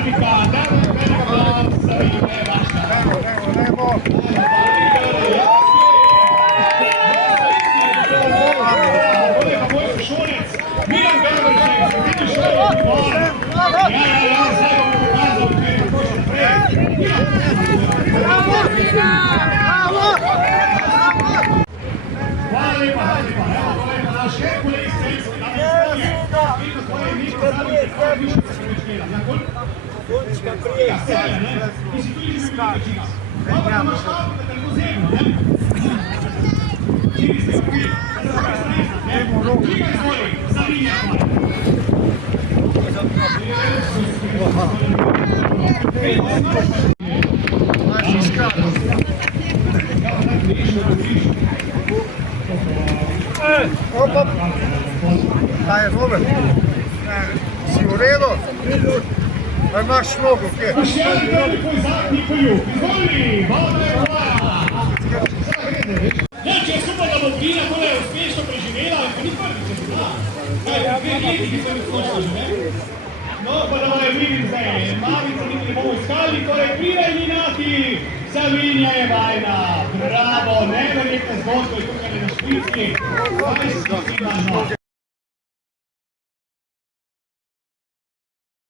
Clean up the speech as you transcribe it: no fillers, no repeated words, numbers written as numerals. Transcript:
Barbika, dajmo velik aplauz za Vilije Vaška. Milan Berberšek, vidiš što je odgovor. Ja, zdaj bom pokazal, kaj je hoče naprej. Hvala lepa. Evo, to je pa naš Herkules, strelski, da mi izvolje. Vidno tvoje Miško, zadnji tekoj, Miško se prečkela. Ja, koliko? Ja, selja, ne? Ti si tudi že videl večina. Dobro, da imaš stavko, da te ne bo zemljo, ne? Čili ste skovi, da se kaj stresno, ne? Čika izvoli, Savinja hvala. Opa, taj je Robert, si u redu? Pa imaš nogu, kje? Pa še jedan veliko zadnji poljub, izvoli, voda je tvoja. Ja, če je super, da bo Brina tole uspešno preživela, pa ni prvič, če se zna. Kaj, dve leti, ki so mi skočili, ne? No, pa da bojo vidim zdaj, Mavica niti ne bomo iskali, torej Brina in Inati, Savinja je vajna, bravo, neverjetna zgodba je tukaj na Špicki, 20 na noč.